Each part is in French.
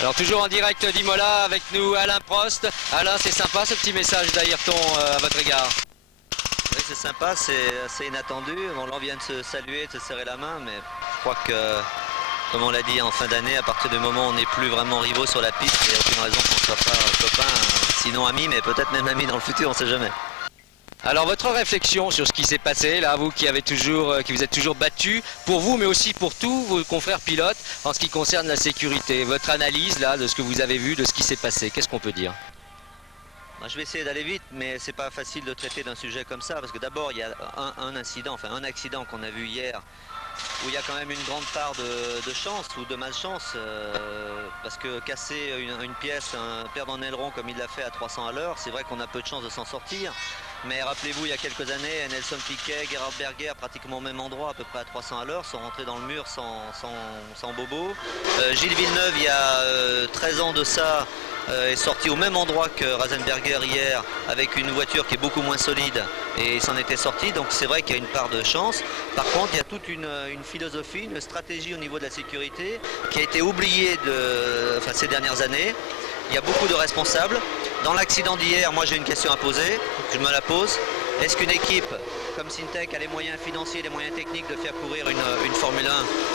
Alors toujours en direct d'Imola avec nous Alain Prost. Alain, c'est sympa ce petit message d'Ayrton à votre égard. Oui, c'est sympa, c'est assez inattendu. Bon, là on vient de se saluer, de se serrer la main, mais je crois que, comme on l'a dit en fin d'année, à partir du moment où on n'est plus vraiment rivaux sur la piste, il n'y a aucune raison qu'on ne soit pas copains, sinon amis, mais peut-être même amis dans le futur, on ne sait jamais. Alors votre réflexion sur ce qui s'est passé, là, vous qui vous êtes toujours battu, pour vous mais aussi pour tous vos confrères pilotes en ce qui concerne la sécurité, votre analyse là de ce que vous avez vu, de ce qui s'est passé, qu'est-ce qu'on peut dire? Je vais essayer d'aller vite, mais c'est pas facile de traiter d'un sujet comme ça, parce que d'abord il y a un accident qu'on a vu hier, où il y a quand même une grande part de chance ou de malchance, parce que casser une pièce, perdre un aileron comme il l'a fait à 300 à l'heure, c'est vrai qu'on a peu de chance de s'en sortir. Mais rappelez-vous, il y a quelques années, Nelson Piquet, Gerhard Berger, pratiquement au même endroit, à peu près à 300 à l'heure, sont rentrés dans le mur sans bobo. Gilles Villeneuve, il y a 13 ans de ça, est sorti au même endroit que Rasenberger hier, avec une voiture qui est beaucoup moins solide, et s'en était sorti. Donc c'est vrai qu'il y a une part de chance. Par contre, il y a toute une philosophie, une stratégie au niveau de la sécurité qui a été oubliée ces dernières années. Il y a beaucoup de responsables. Dans l'accident d'hier, moi j'ai une question à poser, je me la pose. Est-ce qu'une équipe comme Syntec a les moyens financiers, les moyens techniques de faire courir une Formule 1?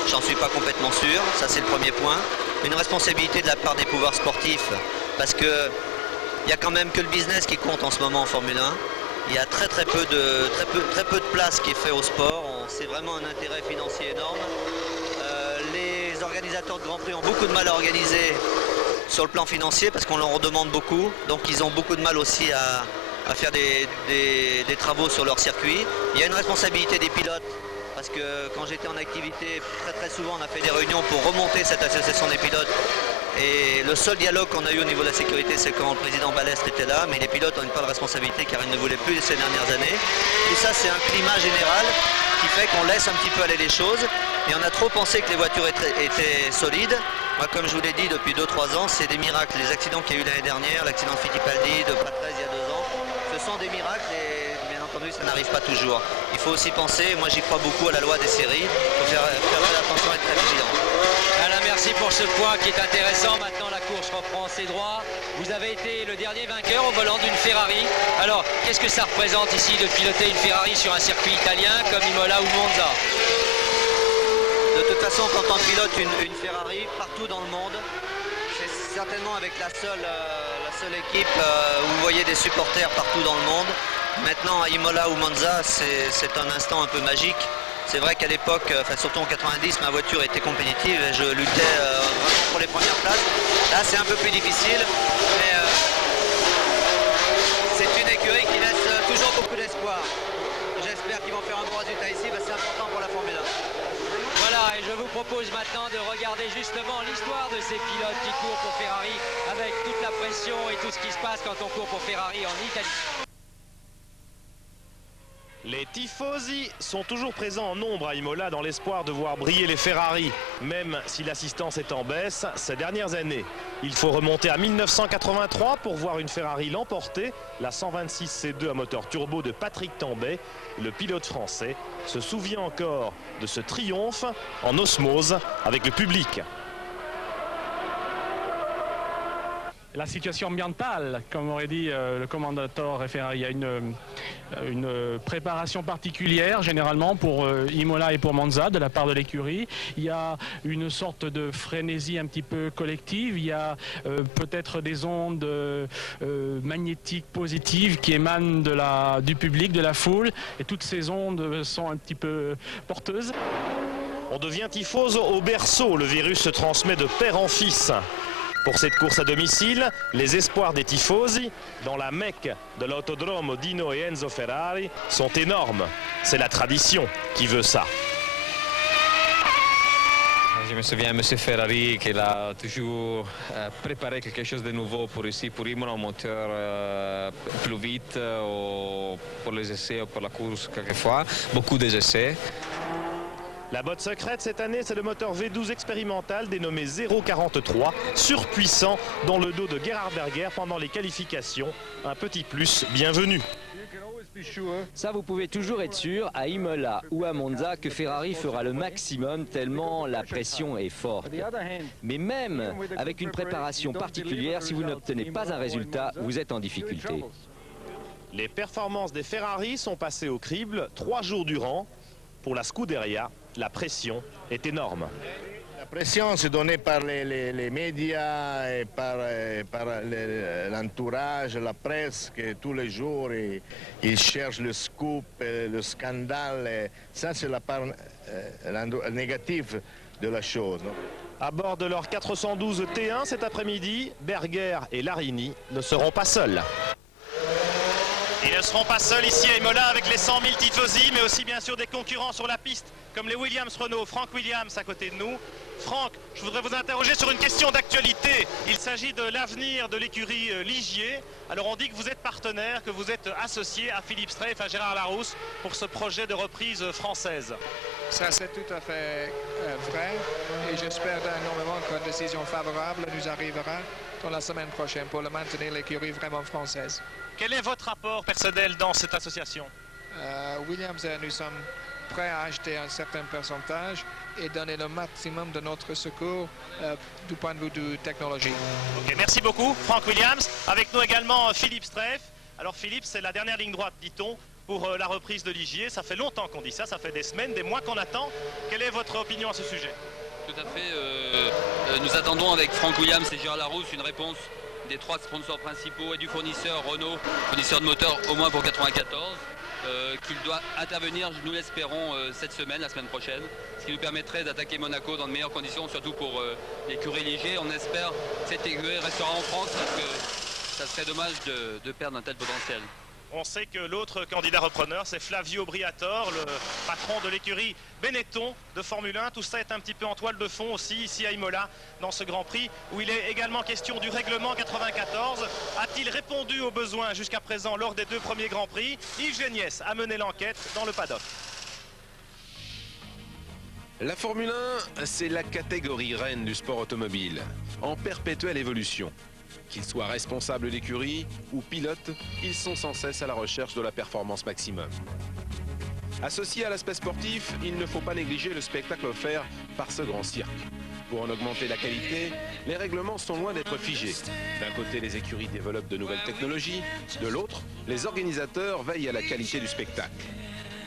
J'en suis pas complètement sûr, ça c'est le premier point. Une responsabilité de la part des pouvoirs sportifs, parce que il n'y a quand même que le business qui compte en ce moment en Formule 1. Il y a très peu de place qui est fait au sport, c'est vraiment un intérêt financier énorme. Les organisateurs de Grand Prix ont beaucoup de mal à organiser sur le plan financier parce qu'on leur en demande beaucoup, donc ils ont beaucoup de mal aussi à faire des travaux sur leur circuit. Il y a une responsabilité des pilotes parce que quand j'étais en activité, très souvent on a fait des réunions pour remonter cette association des pilotes, et le seul dialogue qu'on a eu au niveau de la sécurité, c'est quand le président Balestre était là, mais les pilotes n'ont pas de responsabilité car ils ne voulaient plus ces dernières années. Tout ça c'est un climat général qui fait qu'on laisse un petit peu aller les choses, et on a trop pensé que les voitures étaient solides. Moi, comme je vous l'ai dit depuis 2-3 ans, c'est des miracles. Les accidents qu'il y a eu l'année dernière, l'accident de Fittipaldi, de Patrese il y a 2 ans, ce sont des miracles et bien entendu ça n'arrive pas toujours. Il faut aussi penser, moi j'y crois beaucoup à la loi des séries, il faut faire très attention et être très vigilant. Alain, merci pour ce point qui est intéressant. Maintenant la course reprend ses droits. Vous avez été le dernier vainqueur au volant d'une Ferrari. Alors qu'est-ce que ça représente ici de piloter une Ferrari sur un circuit italien comme Imola ou Monza? De toute façon, quand on pilote une Ferrari partout dans le monde, c'est certainement avec la seule équipe où vous voyez des supporters partout dans le monde. Maintenant, à Imola ou Monza, c'est un instant un peu magique. C'est vrai qu'à l'époque, surtout en 90, ma voiture était compétitive et je luttais vraiment pour les premières places. Là, c'est un peu plus difficile, mais c'est une écurie qui laisse toujours beaucoup d'espoir. J'espère qu'ils vont faire un bon résultat ici, c'est important pour la Formule 1. Voilà, et je vous propose maintenant de regarder justement l'histoire de ces pilotes qui courent pour Ferrari avec toute la pression et tout ce qui se passe quand on court pour Ferrari en Italie. Les tifosi sont toujours présents en nombre à Imola dans l'espoir de voir briller les Ferrari, même si l'assistance est en baisse ces dernières années. Il faut remonter à 1983 pour voir une Ferrari l'emporter, la 126 C2 à moteur turbo de Patrick Tambay. Le pilote français se souvient encore de ce triomphe en osmose avec le public. La situation ambientale, comme aurait dit le commandateur Ferrari, il y a une préparation particulière généralement pour Imola et pour Monza de la part de l'écurie. Il y a une sorte de frénésie un petit peu collective. Il y a peut-être des ondes magnétiques positives qui émanent du public, de la foule. Et toutes ces ondes sont un petit peu porteuses. On devient tifoso au berceau. Le virus se transmet de père en fils. Pour cette course à domicile, les espoirs des tifosi dans la Mecque de l'autodrome Dino et Enzo Ferrari sont énormes. C'est la tradition qui veut ça. Je me souviens de M. Ferrari qui a toujours préparé quelque chose de nouveau pour ici, pour Imola, un moteur plus vite pour les essais ou pour la course quelquefois. Beaucoup d'essais. La botte secrète cette année, c'est le moteur V12 expérimental dénommé 043, surpuissant dans le dos de Gerhard Berger pendant les qualifications. Un petit plus bienvenu. Ça, vous pouvez toujours être sûr, à Imola ou à Monza, que Ferrari fera le maximum tellement la pression est forte. Mais même avec une préparation particulière, si vous n'obtenez pas un résultat, vous êtes en difficulté. Les performances des Ferrari sont passées au crible 3 jours durant. Pour la Scuderia, la pression est énorme. La pression c'est donnée par les médias et par l'entourage, la presse, que tous les jours ils cherchent le scoop, le scandale. Et ça c'est la part négative de la chose. À bord de leur 412 T1 cet après-midi, Berger et Larini ne seront pas seuls. Ils ne seront pas seuls ici à Imola avec les 100 000 tifosi, mais aussi bien sûr des concurrents sur la piste, comme les Williams-Renault. Frank Williams à côté de nous. Franck, je voudrais vous interroger sur une question d'actualité. Il s'agit de l'avenir de l'écurie Ligier. Alors on dit que vous êtes partenaire, que vous êtes associé à Philippe Streiff, à Gérard Larousse pour ce projet de reprise française. Ça c'est tout à fait vrai et j'espère énormément qu'une décision favorable nous arrivera dans la semaine prochaine pour le maintenir l'écurie vraiment française. Quel est votre rapport personnel dans cette association? Williams et nous sommes prêts à acheter un certain pourcentage et donner le maximum de notre secours du point de vue de technologie. Ok, merci beaucoup Frank Williams. Avec nous également Philippe Streiff. Alors Philippe, c'est la dernière ligne droite, dit-on, pour la reprise de Ligier. Ça fait longtemps qu'on dit ça, ça fait des semaines, des mois qu'on attend. Quelle est votre opinion à ce sujet? Tout à fait. Nous attendons avec Frank Williams et Gérard Larousse une réponse des 3 sponsors principaux et du fournisseur Renault, fournisseur de moteurs au moins pour 94, qu'il doit intervenir, nous l'espérons, cette semaine, la semaine prochaine, ce qui nous permettrait d'attaquer Monaco dans de meilleures conditions, surtout pour l'écurie Ligier. On espère que cette écurie restera en France parce que ça serait dommage de perdre un tel potentiel. On sait que l'autre candidat repreneur, c'est Flavio Briatore, le patron de l'écurie Benetton de Formule 1. Tout ça est un petit peu en toile de fond aussi ici à Imola, dans ce Grand Prix, où il est également question du règlement 94. A-t-il répondu aux besoins jusqu'à présent lors des 2 premiers Grands Prix? Yves Géniès a mené l'enquête dans le paddock. La Formule 1, c'est la catégorie reine du sport automobile, en perpétuelle évolution. Qu'ils soient responsables d'écurie ou pilotes, ils sont sans cesse à la recherche de la performance maximum. Associé à l'aspect sportif, il ne faut pas négliger le spectacle offert par ce grand cirque. Pour en augmenter la qualité, les règlements sont loin d'être figés. D'un côté, les écuries développent de nouvelles technologies, de l'autre, les organisateurs veillent à la qualité du spectacle.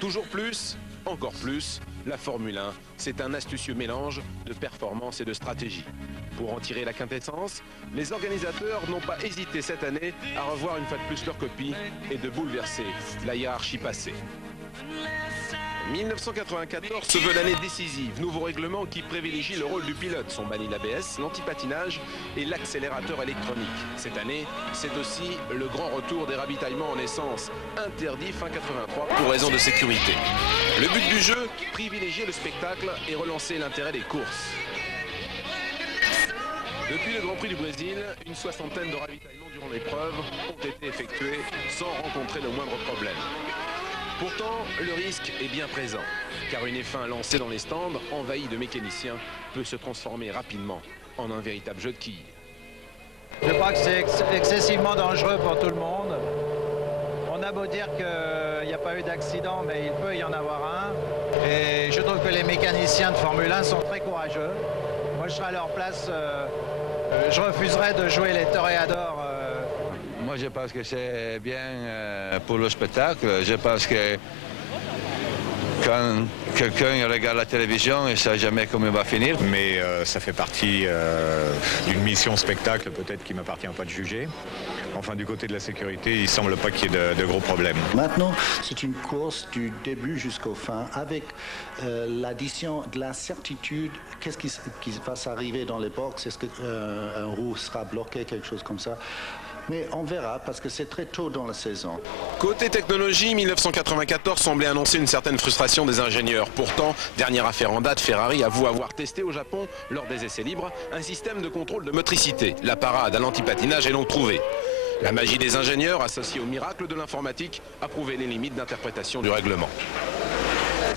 Toujours plus, encore plus, la Formule 1, c'est un astucieux mélange de performance et de stratégie. Pour en tirer la quintessence, les organisateurs n'ont pas hésité cette année à revoir une fois de plus leur copie et de bouleverser la hiérarchie passée. 1994 se veut l'année décisive. Nouveau règlement qui privilégie le rôle du pilote. Sont bannis l'ABS, l'antipatinage et l'accélérateur électronique. Cette année, c'est aussi le grand retour des ravitaillements en essence, interdit fin 83 pour raison de sécurité. Le but du jeu, privilégier le spectacle et relancer l'intérêt des courses. Depuis le Grand Prix du Brésil, une soixantaine de ravitaillements durant l'épreuve ont été effectués sans rencontrer le moindre problème. Pourtant, le risque est bien présent, car une F1 lancée dans les stands, envahie de mécaniciens, peut se transformer rapidement en un véritable jeu de quilles. Je crois que c'est excessivement dangereux pour tout le monde. On a beau dire qu'il n'y a pas eu d'accident, mais il peut y en avoir un. Et je trouve que les mécaniciens de Formule 1 sont très courageux. Moi, je serais à leur place, Je refuserais de jouer les toréadors. Moi, je pense que c'est bien pour le spectacle. Je pense que quand quelqu'un regarde la télévision, il ne sait jamais comment il va finir. Mais ça fait partie d'une mission spectacle peut-être qui ne m'appartient pas de juger. Enfin, du côté de la sécurité, il ne semble pas qu'il y ait de gros problèmes. Maintenant, c'est une course du début jusqu'au fin avec l'addition de l'incertitude. Qu'est-ce qui va s'arriver dans les box? Est-ce qu'un roue sera bloqué, quelque chose comme ça? Mais on verra parce que c'est très tôt dans la saison. Côté technologie, 1994 semblait annoncer une certaine frustration des ingénieurs. Pourtant, dernière affaire en date, Ferrari avoue avoir testé au Japon, lors des essais libres, un système de contrôle de motricité. La parade à l'antipatinage est donc trouvée. La magie des ingénieurs, associée au miracle de l'informatique, a prouvé les limites d'interprétation du règlement.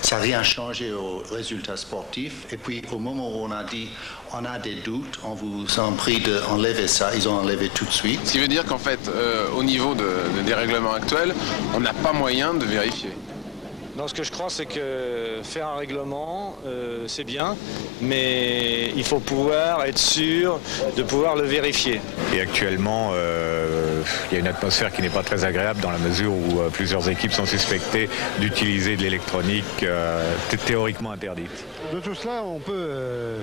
Ça n'a rien changé aux résultats sportifs. Et puis, au moment où on a dit on a des doutes, on vous a pris d'enlever ça, ils ont enlevé tout de suite. Ce qui veut dire qu'en fait, au niveau des règlements actuels, on n'a pas moyen de vérifier. Non, ce que je crois, c'est que faire un règlement, c'est bien, mais il faut pouvoir être sûr de pouvoir le vérifier. Et actuellement, il y a une atmosphère qui n'est pas très agréable dans la mesure où plusieurs équipes sont suspectées d'utiliser de l'électronique théoriquement interdite. De tout cela, on peut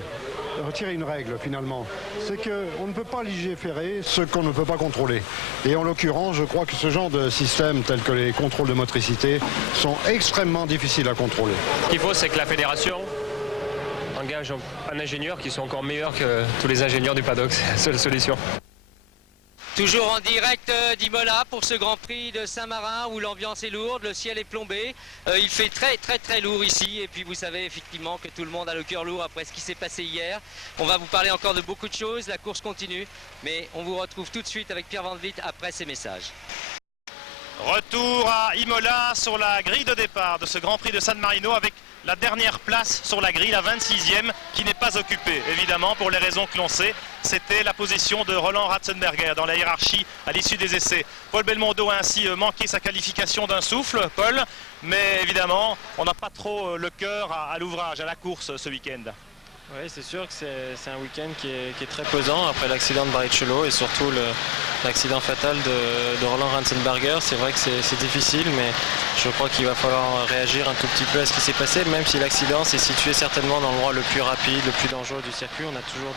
retirer une règle finalement. C'est qu'on ne peut pas légiférer ce qu'on ne peut pas contrôler. Et en l'occurrence, je crois que ce genre de système, tels que les contrôles de motricité, sont extrêmement difficiles à contrôler. Ce qu'il faut, c'est que la fédération engage un ingénieur qui soit encore meilleur que tous les ingénieurs du paddock. C'est la seule solution. Toujours en direct d'Imola pour ce Grand Prix de Saint-Marin où l'ambiance est lourde, le ciel est plombé. Il fait très lourd ici et puis vous savez effectivement que tout le monde a le cœur lourd après ce qui s'est passé hier. On va vous parler encore de beaucoup de choses, la course continue, mais on vous retrouve tout de suite avec Pierre Van Vliet après ces messages. Retour à Imola sur la grille de départ de ce Grand Prix de San Marino avec la dernière place sur la grille, la 26e, qui n'est pas occupée, évidemment, pour les raisons que l'on sait. C'était la position de Roland Ratzenberger dans la hiérarchie à l'issue des essais. Paul Belmondo a ainsi manqué sa qualification d'un souffle, Paul, mais évidemment, on n'a pas trop le cœur à l'ouvrage, à la course ce week-end. Oui, c'est sûr que c'est un week-end qui est très pesant après l'accident de Barrichello et surtout l'accident fatal de Roland Ratzenberger. C'est vrai que c'est difficile, mais je crois qu'il va falloir réagir un tout petit peu à ce qui s'est passé, même si l'accident s'est situé certainement dans l'endroit le plus rapide, le plus dangereux du circuit. On a toujours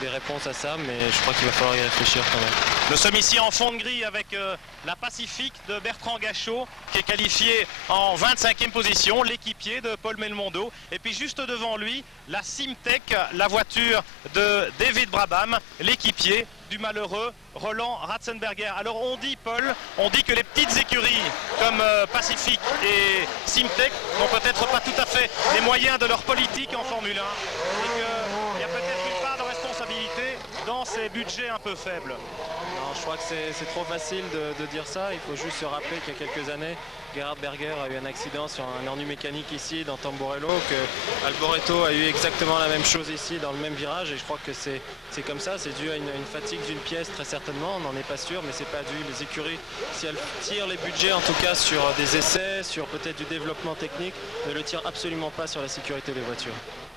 des réponses à ça, mais je crois qu'il va falloir y réfléchir quand même. Nous sommes ici en fond de grille avec la Pacifique de Bertrand Gachot qui est qualifié en 25e position, l'équipier de Paul Belmondo. Et puis juste devant lui, la Simtech, la voiture de David Brabham, l'équipier du malheureux Roland Ratzenberger. Alors on dit, Paul, on dit que les petites écuries comme Pacifique et Simtech n'ont peut-être pas tout à fait les moyens de leur politique en Formule 1 et qu'il y a peut-être une part de responsabilité dans ces budgets un peu faibles. Non, je crois que c'est trop facile de dire ça. Il faut juste se rappeler qu'il y a quelques années, Gerhard Berger a eu un accident sur un ennui mécanique ici dans Tamburello, que Alboreto a eu exactement la même chose ici dans le même virage, et je crois que c'est comme ça, c'est dû à une fatigue d'une pièce très certainement, on n'en est pas sûr, mais c'est pas dû. Les écuries, si elles tirent les budgets en tout cas sur des essais, sur peut-être du développement technique, ne le tirent absolument pas sur la sécurité des voitures.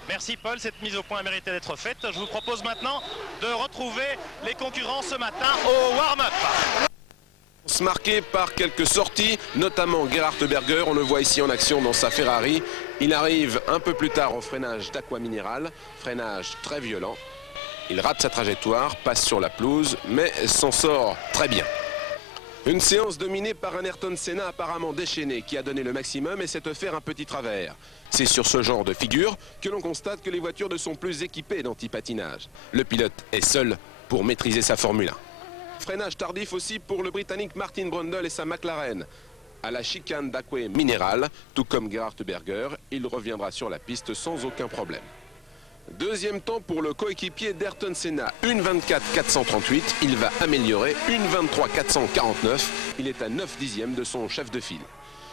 Merci Paul, cette mise au point méritait d'être faite. Je vous propose maintenant de retrouver les concurrents ce matin au warm-up. Marqué par quelques sorties, notamment Gerhard Berger, on le voit ici en action dans sa Ferrari. Il arrive un peu plus tard au freinage d'Aqua Mineral, freinage très violent. Il rate sa trajectoire, passe sur la pelouse, mais s'en sort très bien. Une séance dominée par un Ayrton Senna apparemment déchaîné qui a donné le maximum et s'est offert un petit travers. C'est sur ce genre de figure que l'on constate que les voitures ne sont plus équipées d'antipatinage. Le pilote est seul pour maîtriser sa Formule 1. Freinage tardif aussi pour le Britannique Martin Brundle et sa McLaren. À la chicane d'Aqua Mineral, tout comme Gerhard Berger, il reviendra sur la piste sans aucun problème. Deuxième temps pour le coéquipier d'Ayrton Senna, 1:24.438, il va améliorer 1:23.449, il est à 9 dixièmes de son chef de file.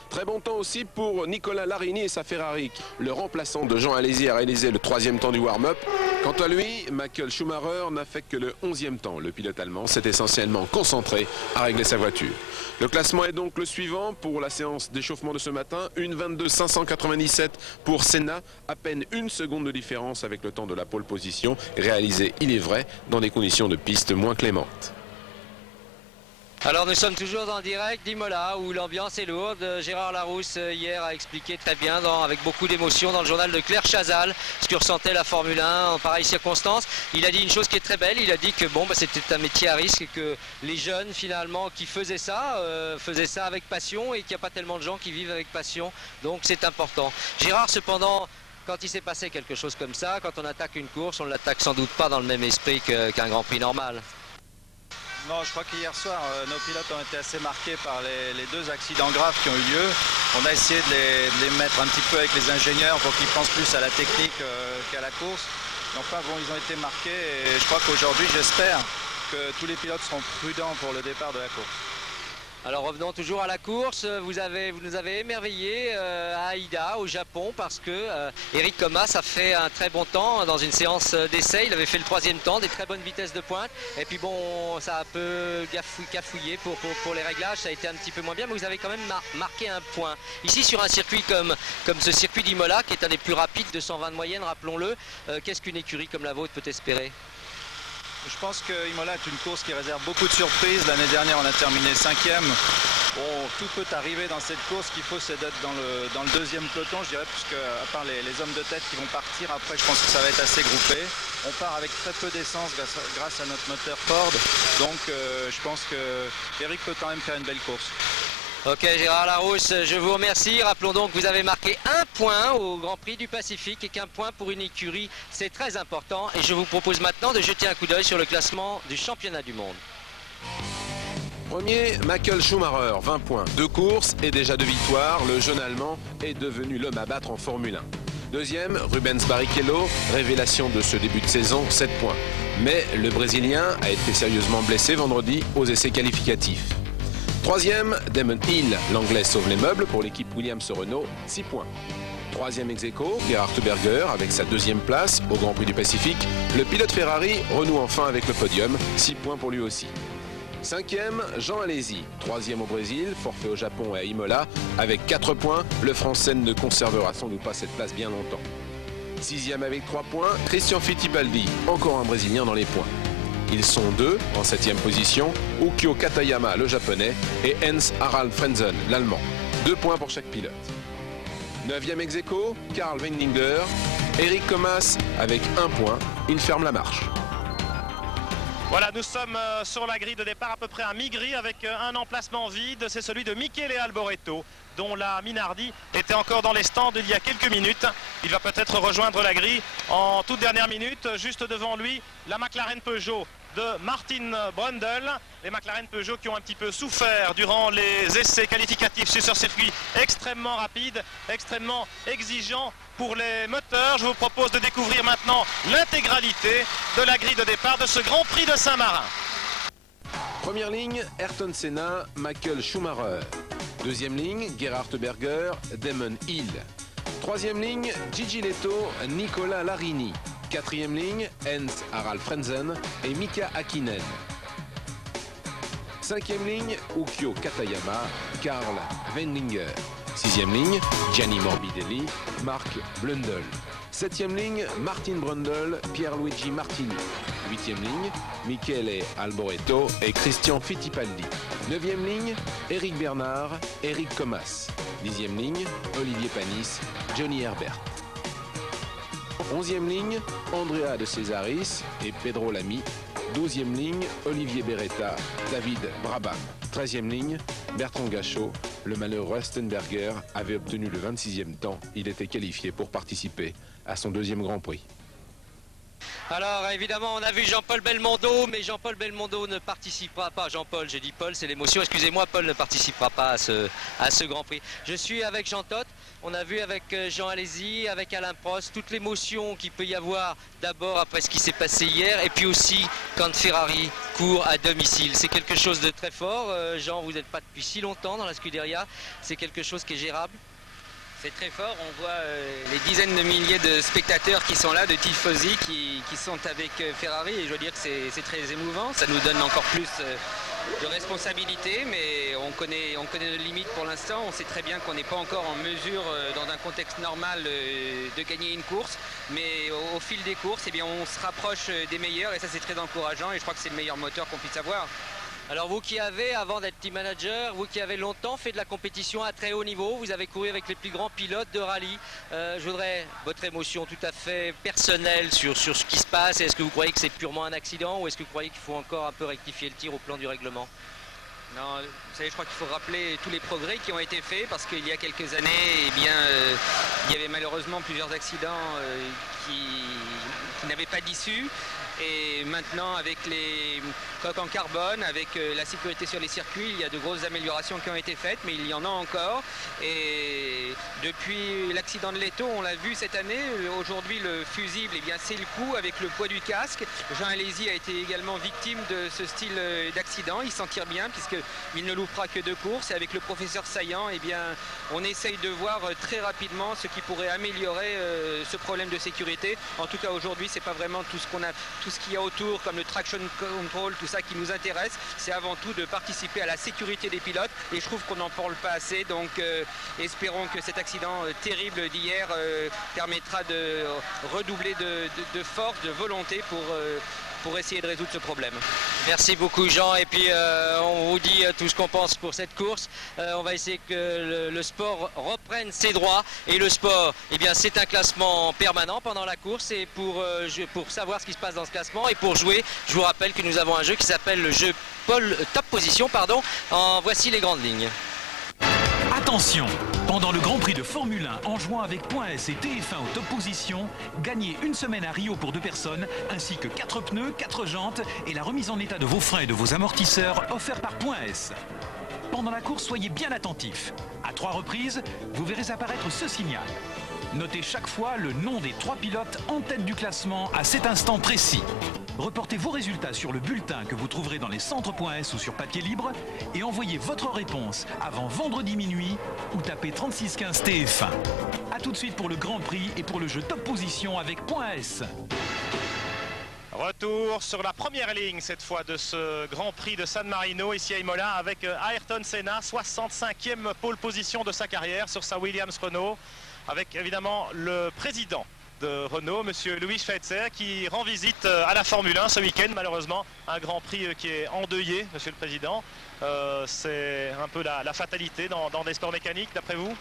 Très bon temps aussi pour Nicolas Larini et sa Ferrari. Le remplaçant de Jean Alesi a réalisé le 3e temps du warm-up. Quant à lui, Michael Schumacher n'a fait que le 11e temps. Le pilote allemand s'est essentiellement concentré à régler sa voiture. Le classement est donc le suivant pour la séance d'échauffement de ce matin. 1:22.597 pour Senna, à peine 1 seconde de différence avec le temps de la pole position, réalisé, il est vrai, dans des conditions de piste moins clémentes. Alors nous sommes toujours en direct d'Imola où l'ambiance est lourde. Gérard Larousse hier a expliqué très bien avec beaucoup d'émotion dans le journal de Claire Chazal ce que ressentait la Formule 1 en pareille circonstance. Il a dit une chose qui est très belle, il a dit que c'était un métier à risque et que les jeunes finalement qui faisaient ça avec passion et qu'il n'y a pas tellement de gens qui vivent avec passion, donc c'est important. Gérard cependant, quand il s'est passé quelque chose comme ça, quand on attaque une course, on ne l'attaque sans doute pas dans le même esprit qu'un Grand Prix normal. Non, je crois qu'hier soir, nos pilotes ont été assez marqués par les 2 accidents graves qui ont eu lieu. On a essayé de les mettre un petit peu avec les ingénieurs pour qu'ils pensent plus à la technique qu'à la course. Mais enfin, bon, ils ont été marqués et je crois qu'aujourd'hui, j'espère que tous les pilotes seront prudents pour le départ de la course. Alors revenons toujours à la course, vous nous avez émerveillé à Aida au Japon parce que Eric Comas a fait un très bon temps dans une séance d'essai, il avait fait le 3e temps, des très bonnes vitesses de pointe et puis bon ça a un peu cafouillé pour les réglages, ça a été un petit peu moins bien mais vous avez quand même marqué un point. Ici sur un circuit comme ce circuit d'Imola qui est un des plus rapides de 120 de moyenne, rappelons-le, qu'est-ce qu'une écurie comme la vôtre peut espérer? Je pense que Imola est une course qui réserve beaucoup de surprises. L'année dernière, on a terminé 5e. Bon, tout peut arriver dans cette course. Ce qu'il faut, c'est d'être dans le 2e peloton, je dirais, puisque à part les hommes de tête qui vont partir, après, je pense que ça va être assez groupé. On part avec très peu d'essence grâce à notre moteur Ford. Donc, je pense que Eric peut quand même faire une belle course. Ok Gérard Larousse, je vous remercie. Rappelons donc que vous avez marqué 1 point au Grand Prix du Pacifique et qu'1 point pour une écurie, c'est très important. Et je vous propose maintenant de jeter un coup d'œil sur le classement du championnat du monde. Premier, Michael Schumacher, 20 points. 2 courses et déjà 2 victoires. Le jeune Allemand est devenu l'homme à battre en Formule 1. Deuxième, Rubens Barrichello, révélation de ce début de saison, 7 points. Mais le Brésilien a été sérieusement blessé vendredi aux essais qualificatifs. Troisième, Damon Hill, l'anglais sauve les meubles pour l'équipe Williams-Renault, 6 points. Troisième ex-aequo, Gerhard Berger avec sa 2e place au Grand Prix du Pacifique. Le pilote Ferrari renoue enfin avec le podium, 6 points pour lui aussi. Cinquième, Jean Alesi, 3e au Brésil, forfait au Japon et à Imola. Avec 4 points, le Français ne conservera sans doute pas cette place bien longtemps. 6e avec 3 points, Christian Fittipaldi, encore un Brésilien dans les points. Ils sont 2 en 7e position, Ukyo Katayama, le japonais, et Hans-Harald Frentzen, l'allemand. 2 points pour chaque pilote. 9e ex-aequo, Karl Wendinger, Eric Comas avec 1 point, il ferme la marche. Voilà, nous sommes sur la grille de départ à peu près à mi-grille avec un emplacement vide, c'est celui de Michele Alboreto, dont la Minardi était encore dans les stands il y a quelques minutes. Il va peut-être rejoindre la grille en toute dernière minute. Juste devant lui, la McLaren Peugeot de Martin Brundle. Les McLaren Peugeot qui ont un petit peu souffert durant les essais qualificatifs sur ce circuit extrêmement rapide, extrêmement exigeant pour les moteurs. Je vous propose de découvrir maintenant l'intégralité de la grille de départ de ce Grand Prix de Saint-Marin. Première ligne, Ayrton Senna, Michael Schumacher. Deuxième ligne, Gerhard Berger, Damon Hill. Troisième ligne, Gigi Leto, Nicolas Larini. Quatrième ligne, Hans-Harald Frentzen et Mika Häkkinen. Cinquième ligne, Ukyo Katayama, Karl Wendinger. Sixième ligne, Gianni Morbidelli, Mark Blundell. Septième ligne, Martin Brundle, Pierluigi Martini. Huitième ligne, Michele Alboreto et Christian Fittipaldi. Neuvième ligne, Eric Bernard, Eric Comas. Dixième ligne, Olivier Panis, Johnny Herbert. 11e ligne, Andrea de Cesaris et Pedro Lamy. 12e ligne, Olivier Beretta, David Brabham. 13e ligne, Bertrand Gachot. Le malheureux Rustenberger avait obtenu le 26e temps. Il était qualifié pour participer à son 2e Grand Prix. Alors évidemment on a vu Jean-Paul Belmondo, mais Jean-Paul Belmondo ne participera pas. Jean-Paul, j'ai dit Paul, c'est l'émotion, excusez-moi, Paul ne participera pas à ce Grand Prix. Je suis avec Jean Todt, on a vu avec Jean Alesi, avec Alain Prost, toute l'émotion qu'il peut y avoir d'abord après ce qui s'est passé hier, et puis aussi quand Ferrari court à domicile. C'est quelque chose de très fort. Jean, vous n'êtes pas depuis si longtemps dans la Scuderia, c'est quelque chose qui est gérable? C'est très fort, on voit les dizaines de milliers de spectateurs qui sont là, de tifosi qui sont avec Ferrari, et je veux dire que c'est très émouvant, ça nous donne encore plus de responsabilité, mais on connaît nos limites pour l'instant, on sait très bien qu'on n'est pas encore en mesure, dans un contexte normal, de gagner une course, mais au fil des courses, eh bien, on se rapproche des meilleurs, et ça c'est très encourageant, et je crois que c'est le meilleur moteur qu'on puisse avoir. Alors vous qui avez, avant d'être team manager, vous qui avez longtemps fait de la compétition à très haut niveau, vous avez couru avec les plus grands pilotes de rallye. Je voudrais votre émotion tout à fait personnelle sur ce qui se passe. Est-ce que vous croyez que c'est purement un accident ou est-ce que vous croyez qu'il faut encore un peu rectifier le tir au plan du règlement? Non, vous savez, je crois qu'il faut rappeler tous les progrès qui ont été faits parce qu'il y a quelques années, eh bien, il y avait malheureusement plusieurs accidents qui n'avaient pas d'issue. Et maintenant, avec les coques en carbone, avec la sécurité sur les circuits, il y a de grosses améliorations qui ont été faites, mais il y en a encore. Et depuis l'accident de Leto, on l'a vu cette année, aujourd'hui le fusible, eh bien, c'est le coup avec le poids du casque. Jean Alesi a été également victime de ce style d'accident. Il s'en tire bien puisqu'il ne loupera que 2 courses. Et avec le professeur Saillant, eh bien, on essaye de voir très rapidement ce qui pourrait améliorer ce problème de sécurité. En tout cas, aujourd'hui, c'est pas vraiment tout ce qu'il y a autour, comme le traction control, tout ça qui nous intéresse, c'est avant tout de participer à la sécurité des pilotes et je trouve qu'on n'en parle pas assez, donc espérons que cet accident terrible d'hier permettra de redoubler de force, de volonté pour essayer de résoudre ce problème. Merci beaucoup Jean, et puis on vous dit tout ce qu'on pense pour cette course. On va essayer que le sport reprenne ses droits, et le sport, eh bien, c'est un classement permanent pendant la course, et pour savoir ce qui se passe dans ce classement et pour jouer, je vous rappelle que nous avons un jeu qui s'appelle le jeu Top Position, voici les grandes lignes. Attention, pendant le Grand Prix de Formule 1 en jouant avec .S et TF1 aux top positions, gagnez une semaine à Rio pour 2 personnes, ainsi que 4 pneus, 4 jantes et la remise en état de vos freins et de vos amortisseurs offert par .S. Pendant la course, soyez bien attentifs. À 3 reprises, vous verrez apparaître ce signal. Notez chaque fois le nom des 3 pilotes en tête du classement à cet instant précis. Reportez vos résultats sur le bulletin que vous trouverez dans les centres.s ou sur papier libre et envoyez votre réponse avant vendredi minuit ou tapez 3615 TF1. A tout de suite pour le Grand Prix et pour le jeu Top Position avec .S. Retour sur la première ligne cette fois de ce Grand Prix de San Marino ici à Imola avec Ayrton Senna, 65e pole position de sa carrière sur sa Williams Renault, avec évidemment le président de Renault, monsieur Louis Schweitzer, qui rend visite à la Formule 1 ce week-end. Malheureusement, un Grand Prix qui est endeuillé, monsieur le président. C'est un peu la fatalité dans des sports mécaniques, d'après vous?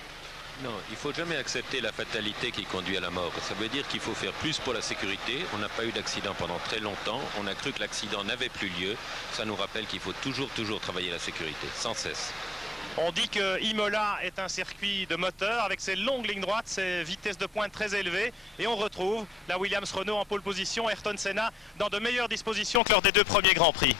Non, il ne faut jamais accepter la fatalité qui conduit à la mort. Ça veut dire qu'il faut faire plus pour la sécurité. On n'a pas eu d'accident pendant très longtemps. On a cru que l'accident n'avait plus lieu. Ça nous rappelle qu'il faut toujours travailler la sécurité, sans cesse. On dit que Imola est un circuit de moteur avec ses longues lignes droites, ses vitesses de pointe très élevées. Et on retrouve la Williams Renault en pole position, Ayrton Senna dans de meilleures dispositions que lors des 2 premiers Grands Prix.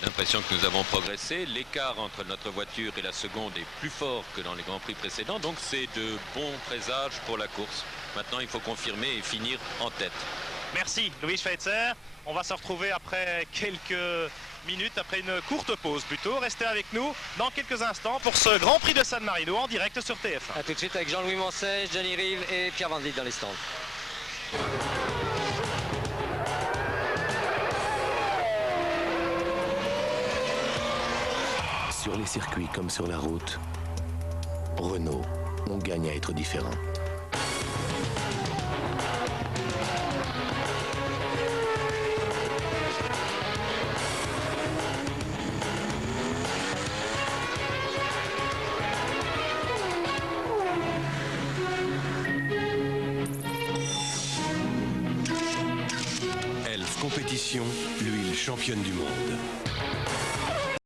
J'ai l'impression que nous avons progressé. L'écart entre notre voiture et la seconde est plus fort que dans les Grands Prix précédents. Donc c'est de bons présages pour la course. Maintenant, il faut confirmer et finir en tête. Merci Louis Schweitzer. On va se retrouver après quelques minutes, après une courte pause plutôt. Restez avec nous dans quelques instants pour ce Grand Prix de San Marino en direct sur TF1. A tout de suite avec Jean-Louis Mancet, Gianni Rive et Pierre Van Vliet dans les stands. Sur les circuits comme sur la route, Renault, on gagne à être différent. Elf Compétition, l'huile championne du monde.